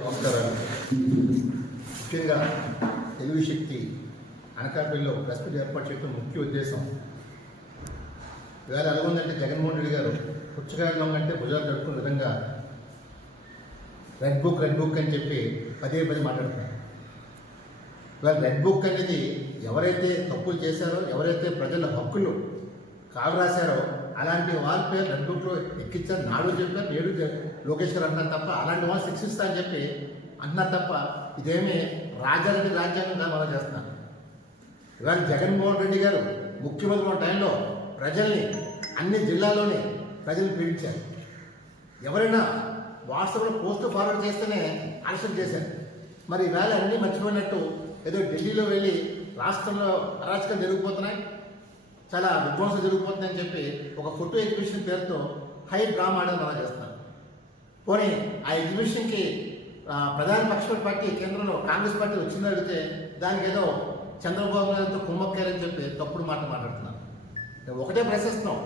నమస్కారాలు. ముఖ్యంగా తెలుగు శక్తి అనకాపల్లిలో ప్రెస్ మీట్ ఏర్పాటు చేయడం ముఖ్య ఉద్దేశం ఇవాళ ఎలాగుందంటే జగన్మోహన్ రెడ్డి గారు పుచ్చకాయలో అంటే భుజాలు తడుకునే విధంగా రెడ్ బుక్ అని చెప్పి పదే మాట్లాడుతున్నారు. ఇవాళ రెడ్ బుక్ అనేది ఎవరైతే తప్పులు చేశారో, ఎవరైతే ప్రజల హక్కులు కాలు రాశారో అలాంటి వారి పేరు రెడ్ బుక్లో ఎక్కించారు. నాడు చెప్పినా నేడు లోకేష్ గారు అంటున్నారు తప్ప అలాంటి వాళ్ళు శిక్షిస్తా అని చెప్పి అంటున్నారు తప్ప ఇదేమీ రాజారెడ్డి రాజ్యాంగంగా మనం చేస్తున్నారు. ఇవాళ జగన్మోహన్ రెడ్డి గారు ముఖ్యమంత్రి ఉన్న టైంలో ప్రజల్ని అన్ని జిల్లాల్లోనే ప్రజలు పీడించారు. ఎవరైనా వాట్సాప్లో పోస్ట్ ఫార్వర్డ్ చేస్తేనే అరెస్ట్ చేశారు. మరి ఈవేళ అన్నీ మర్చిపోయినట్టు ఏదో ఢిల్లీలో వెళ్ళి రాష్ట్రంలో అరాచకాలు జరిగిపోతున్నాయి, చాలా విధ్వంసం జరిగిపోతుందని చెప్పి ఒక ఫోటో ఎగ్జిబిషన్ పేరుతో హై డ్రామా ఆడడం మనం చేస్తున్నారు. పోనీ ఆ ఎగ్జిబిషన్కి ప్రధాన పక్ష పార్టీ కేంద్రంలో కాంగ్రెస్ పార్టీ వచ్చింది అడిగితే దానికి ఏదో చంద్రబాబు నాయుడుతో కుమ్మక్కారని చెప్పి తప్పుడు మాట్లాడుతున్నారు. ఒకటే ప్రశ్నిస్తున్నాం,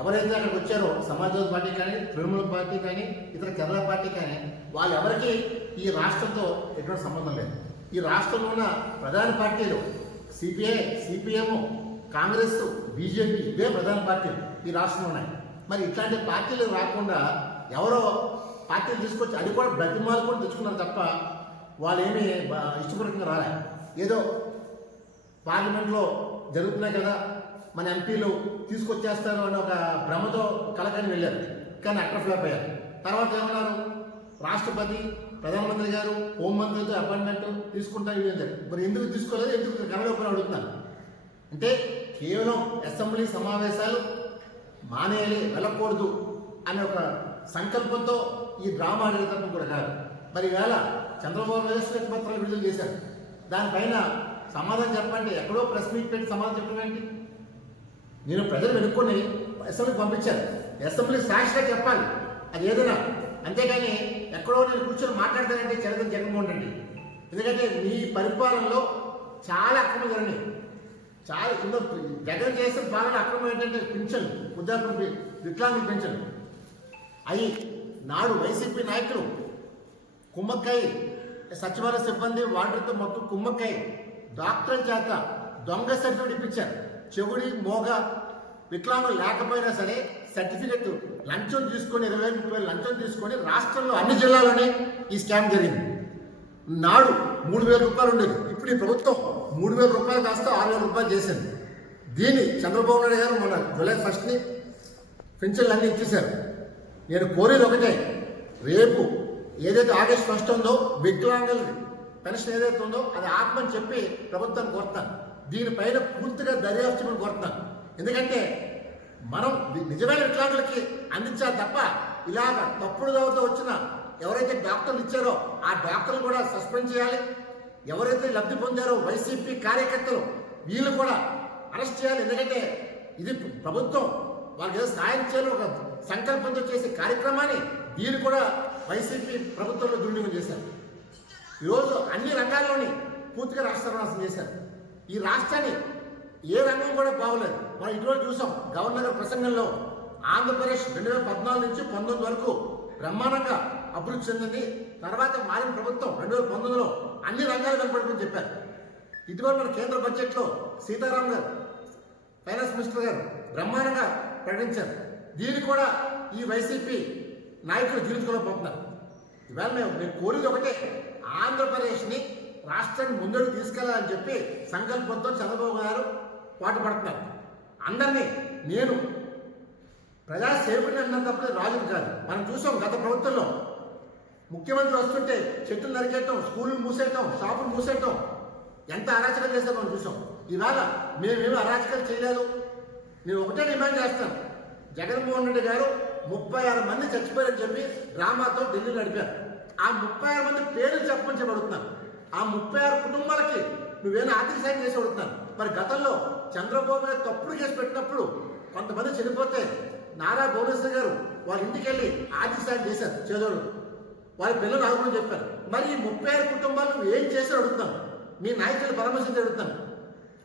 ఎవరైతే అక్కడికి వచ్చారో సమాజ్వాదీ పార్టీ కానీ, తృణమూల పార్టీ కానీ, ఇతర కేరళ పార్టీ కానీ వాళ్ళు ఎవరికి ఈ రాష్ట్రంతో ఎటువంటి సంబంధం లేదు. ఈ రాష్ట్రంలో ఉన్న ప్రధాన పార్టీలు సిపిఐ, సిపిఎం, కాంగ్రెస్, బీజేపీ ఇవే ప్రధాన పార్టీలు ఈ రాష్ట్రంలో ఉన్నాయి. మరి ఇట్లాంటి పార్టీలు రాకుండా ఎవరో పార్టీలు తీసుకొచ్చి అది కూడా బ్రతిమాలు కూడా తెచ్చుకున్నారు తప్ప వాళ్ళు ఏమీ ఇష్టపూర్వకంగా రాలే. ఏదో పార్లమెంట్లో జరుగుతున్నాయి కదా మన ఎంపీలు తీసుకొచ్చేస్తారు అని ఒక భ్రమతో కలకని వెళ్ళారు, కానీ అక్కడ ఫ్లాప్ అయ్యారు. తర్వాత ఏమన్నారు, రాష్ట్రపతి, ప్రధానమంత్రి గారు, హోంమంత్రితో అపాయింట్మెంట్ తీసుకుంటారు వెళ్ళారు. మరి ఎందుకు తీసుకోలేదు, ఎందుకు కలగకపోయినా అడుగుతున్నారు. అంటే కేవలం అసెంబ్లీ సమావేశాలు మానేయాలి, వెళ్ళకూడదు అనే ఒక సంకల్పంతో ఈ డ్రామా ఆడే తప్ప కూడా కాదు. మరి ఈవేళ చంద్రబాబు నాయుడు శ్వేతపత్రాలు విడుదల చేశారు. దానిపైన సమాధానం చెప్పండి. ఎక్కడో ప్రెస్ మీట్ పెట్టి సమాధానం చెప్పడం ఏంటి? నేను ప్రజలు వెనుక్కొని అసెంబ్లీకి పంపించాను. అసెంబ్లీ సాక్షిగా చెప్పాలి అది ఏదైనా, అంతేగాని ఎక్కడో నేను కూర్చొని మాట్లాడతానంటే చరిత్ర జగన్మోహన్ రెడ్డి. ఎందుకంటే మీ పరిపాలనలో చాలా అక్రమం జరిగినాయి. చాలా ఎన్నో జగన్ చేసిన బాగా అక్రమం ఏంటంటే పింఛన్, వృద్ధాప్య వికలాంగుల పింఛన్ అవి నాడు వైసీపీ నాయకులు కుమ్మక్కాయ, సచివాలయ సిబ్బంది వాటితో మొత్తం కుమ్మక్కాయ డాక్టర్ల చేత దొంగ సర్టిఫికేట్ ఇప్పించారు. చెవుడి, మోగ వికలాంగులు లేకపోయినా సరే సర్టిఫికెట్ లంచం తీసుకొని 20,000 లంచం తీసుకొని రాష్ట్రంలో అన్ని జిల్లాలోనే ఈ స్కామ్ జరిగింది. నాడు 3,000 రూపాయలు ఉండేది, ఇప్పుడు ఈ ప్రభుత్వం 3,000 రూపాయలు కాస్త 6,000 రూపాయలు చేసింది. దీన్ని చంద్రబాబు నాయుడు గారు మన జూలై 1ని పెన్షన్లు అన్నీ ఇచ్చేశారు. నేను కోరేది ఒకటే, రేపు ఏదైతే ఆగస్టు 1 ఉందో వికలాంగుల పెన్షన్ ఏదైతే ఉందో అది ఆపమని చెప్పి ప్రభుత్వాన్ని కోరుతాను. దీనిపైన పూర్తిగా దర్యాప్తు చేయమని కోరుతాను. ఎందుకంటే మనం నిజమైన వికలాంగులకి అందించాలి తప్ప ఇలాగ తప్పుడు దావతో వచ్చిన ఎవరైతే డాక్టర్లు ఇచ్చారో ఆ డాక్టర్లు కూడా సస్పెండ్ చేయాలి. ఎవరైతే లబ్ధి పొందారో వైసీపీ కార్యకర్తలు వీళ్ళు కూడా అరెస్ట్ చేయాలి. ఎందుకంటే ఇది ప్రభుత్వం వాళ్ళకి ఏదో సాయం చేయాలని ఒక సంకల్పంతో చేసే కార్యక్రమాన్ని వీళ్ళు కూడా వైసీపీ ప్రభుత్వంలో దుర్వినియోగం చేశారు. ఈరోజు అన్ని రంగాల్లోని పూర్తిగా రాష్ట్రం చేశారు. ఈ రాష్ట్రాన్ని ఏ రంగం కూడా బాగోలేదు. మనం ఇటువంటి చూసాం గవర్నర్ ప్రసంగంలో ఆంధ్రప్రదేశ్ 2014 నుంచి 19 వరకు బ్రహ్మాండంగా అభివృద్ధి చెందింది. తర్వాత మారిన ప్రభుత్వం 2019లో అన్ని రంగాలు కనపడమని చెప్పారు. ఇటీవల మన కేంద్ర బడ్జెట్లో సీతారాం గారు, ఫైనాన్స్ మినిస్టర్ గారు బ్రహ్మాండంగా ప్రకటించారు. దీన్ని కూడా ఈ వైసీపీ నాయకులు జీవించుకోలేకపోతున్నారు. ఇవాళ మేము కోరేది ఒకటే, ఆంధ్రప్రదేశ్ని రాష్ట్రాన్ని ముందుకు తీసుకెళ్లాలని చెప్పి సంకల్పంతో చంద్రబాబు గారు పాటుపడుతున్నారు. అందరినీ నేను ప్రజాసేవకుని అన్న తప్ప రాజుని కాదు. మనం చూసాం గత ప్రభుత్వంలో ముఖ్యమంత్రి వస్తుంటే చెట్లు నరికేయటం, స్కూళ్ళు మూసేయటం, షాపులు మూసేయటం, ఎంత అరాచకం చేస్తారో మనం చూసాం. ఇవాళ మేమేమి అరాచకాలు చేయలేదు. నేను ఒకటే డిమాండ్ చేస్తాను, జగన్మోహన్ రెడ్డి గారు 36 మంది చచ్చిపోయారని చెప్పి డ్రామాతో ఢిల్లీ నడిపారు. ఆ 36 మంది పేర్లు చెప్పమని చెప్పి అడుగుతున్నాను. ఆ 36 కుటుంబాలకి నువ్వేనా ఆర్థిక సాయం చేసి అడుగుతున్నాను. మరి గతంలో చంద్రబాబు నాయుడు తప్పుడు కేసు పెట్టినప్పుడు కొంతమంది చనిపోతే నారా భువనేశ్వర్ గారు వాళ్ళ ఇంటికి వెళ్ళి ఆర్థిక సాయం చేశారు, చేదోడు వాళ్ళ పిల్లలు ఆదుకుని చెప్పారు. మరి ఈ 36 కుటుంబాలు నువ్వు ఏం చేశారు అడుగుతాను, మీ నాయకులు పరామర్శించి అడుగుతాను.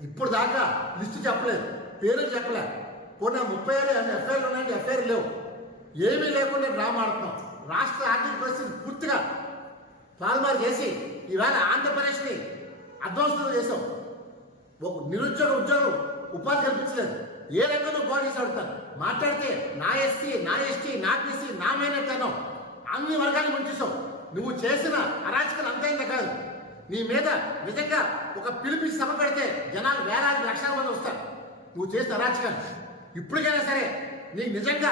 ఇప్పుడు దాకా లిస్టు చెప్పలేదు, పేర్లు చెప్పలేదు. పోనీ 36 ఎఫ్ఐఆర్లు ఉన్నాయంటే ఎఫ్ఐఆర్ లేవు, ఏమీ లేకుండా డ్రామా ఆడుతున్నాం. రాష్ట్ర ఆర్థిక పరిస్థితి పూర్తిగా తారుమారు చేసి ఈవేళ ఆంధ్రప్రదేశ్ని అధ్వంసం చేసావు. ఒక ఉద్యోగం ఉపాధి కల్పించలేదు. ఏ రంగంలో బాగా చేసి అడుగుతాను. మాట్లాడితే నా ఎస్సీ, నా ఎస్టీ, నా బీసీ, నా మైనార్టీ అన్నావు. అన్ని వర్గాన్ని ముంచేసావు. నువ్వు చేసిన అరాచకాలు అంతైందా కాదు. నీ మీద నిజంగా ఒక పిలిపించి సభ పెడితే జనాలు వేలాది లక్షల మంది వస్తారు. నువ్వు చేసిన అరాచకాలు ఇప్పటికైనా సరే నీకు నిజంగా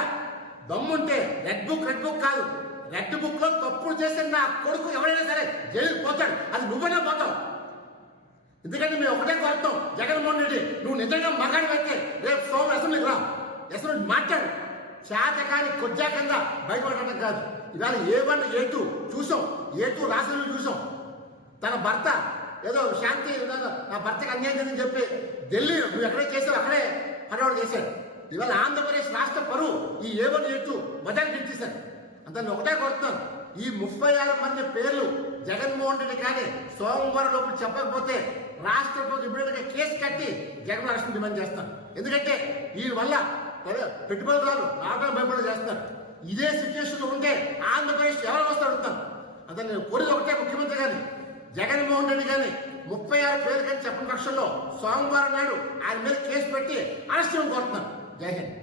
దమ్ముంటే రెడ్ బుక్ కాదు, రెడ్ బుక్ లో తప్పుడు చేసిన నా కొడుకు ఎవరైనా సరే జైలుకి పోతాడు. అది నువ్వైనా పోతావు. ఎందుకంటే మేము ఒకటే కోరుతాం, జగన్మోహన్ రెడ్డి నువ్వు నిజంగా మగాడివైతే రేపు సోమ అసెంబ్లీకి రా, అసెంబ్లీ మాట్లాడు. చేతకాని కొజ్జా కింద బయటపడటం కాదు. ఇవాళ A1 A2 చూసాం, A2 రాష్ట్రంలో చూసాం. తన భర్త ఏదో శాంతి నా భర్తకి అన్యాయం జరిగిందని చెప్పి ఢిల్లీ నువ్వు ఎక్కడే చేసావు అక్కడే పడవాడు చేశాడు. ఇవాళ ఆంధ్రప్రదేశ్ రాష్ట్ర పరువు ఈ A1 A2 మొదలు గిట్టిస్తారు. అంత నేను ఒకటే కొడుతున్నాను, ఈ 36 మంది పేర్లు జగన్మోహన్ రెడ్డి కానీ సోమవారం లోపు చెప్పకపోతే రాష్ట్ర ప్రభుత్వం ఇమ్మీడియట్గా కేసు కట్టి జగన్ అరెస్ట్ డిమాండ్ చేస్తాను. ఎందుకంటే వీళ్ళ వల్ల పెట్టుబడిదారులు ఆటో భయపడి చేస్తారు. ఇదే సిచ్యువేషన్లో ఉంటే ఆంధ్రప్రదేశ్ ఎవరు వస్తారు అడుగుతాను. అంత నేను కోరిక ఒకటే, ముఖ్యమంత్రి కానీ జగన్మోహన్ రెడ్డి కానీ 36 పేర్లు కానీ చెప్పని పక్షంలో సోమవారం నాడు ఆయన మీద కేసు పెట్టి అరెస్ట్ చేయడం కోరుతున్నాను. జై హింద్.